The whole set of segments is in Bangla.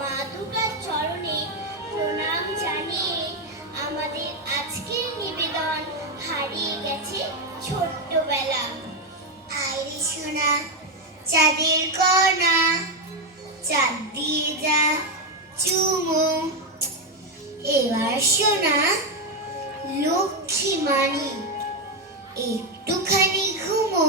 মা দুর্গার চরণে প্রণাম জানিয়ে আমাদের আজকের নিবেদন হারিয়ে গেছে ছোট্টবেলা। আইরে সোনা, চাঁদের কণা, চাঁদ দিয়ে যা চুমো। এবার সোনা, লক্ষ্মী মানি, একটুখানি ঘুমো।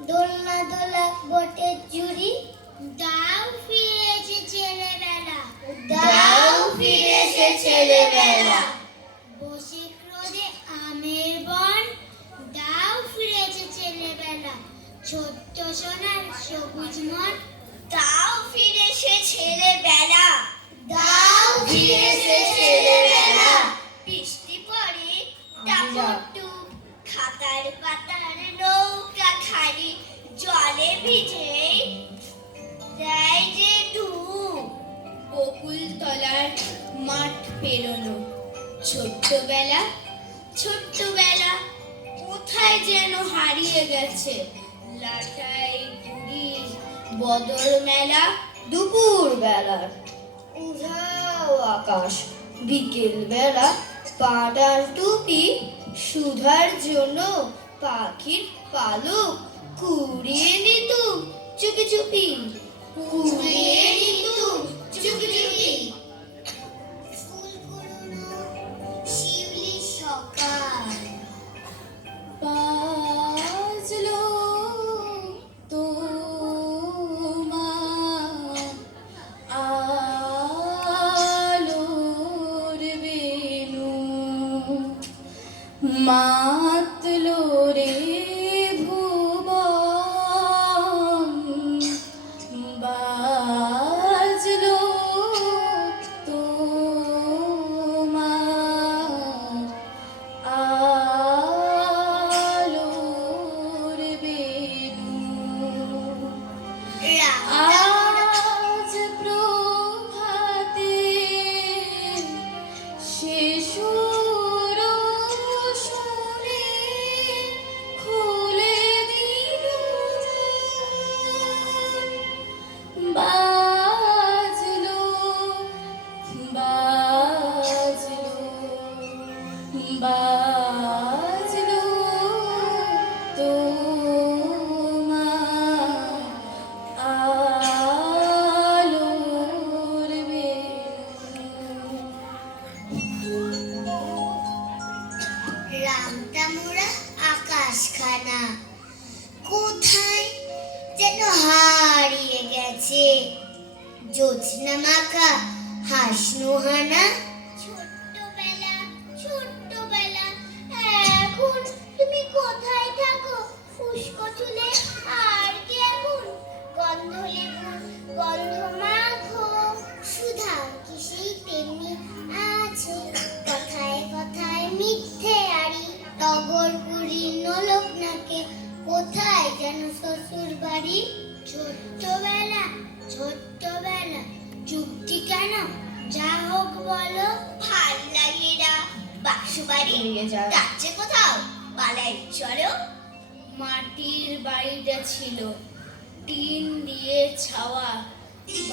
দোলনা দোলা বটে চুড়ি দাও ফিরেছে ছেলেবেলা। দাও ফিরেছে ছেলেবেলা। বসে ক্রোধে আমের বন। দাও ফিরেছে ছেলেবেলা। ছোট্ট সোনার সবুজ মন। দাও ফিরেছে ছেলেবেলা। মাঠ পেরোলো। ছোট্টবেলা ছোট্টবেলা, কোথায় যেন হারিয়ে গেছে লাটাই বুড়ি বদর মেলা দুপুর বেলার উধাও আকাশ, বিকেল বেলা পাটার টুপি, সুধার জন্য পাখির পালক কুড়িয়ে নিত চুপি চুপি। কুড়িয়ে নিত চুপি চুপি। রামতামুরা আকাশখানা। কোথায় যেন হারিয়ে গেছে। জ্যোৎস্না মাখা হাসনুহানা কোথায় যেন শ্বশুর বাড়ি ছোট্টবেলা ছোট্টবেলা। চুক্তি কেন? যা হোক বলো। ভালো লাগে না। বাক্স বাড়ি যাচ্ছে কোথাও? পালাই চলো। মাটির বাড়িটা ছিল। টিন দিয়ে ছাওয়া।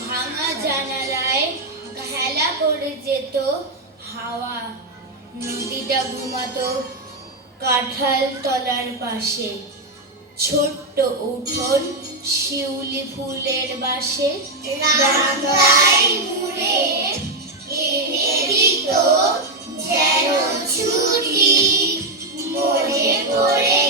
ভাঙা জানালায় খেলা করে যেত হাওয়া। নদীটা ঘুমাতো কাঁঠাল তলার পাশে। ছোট্ট উঠোন শিউলি ফুলের বাসে। যেন ছুটি মনে পড়ে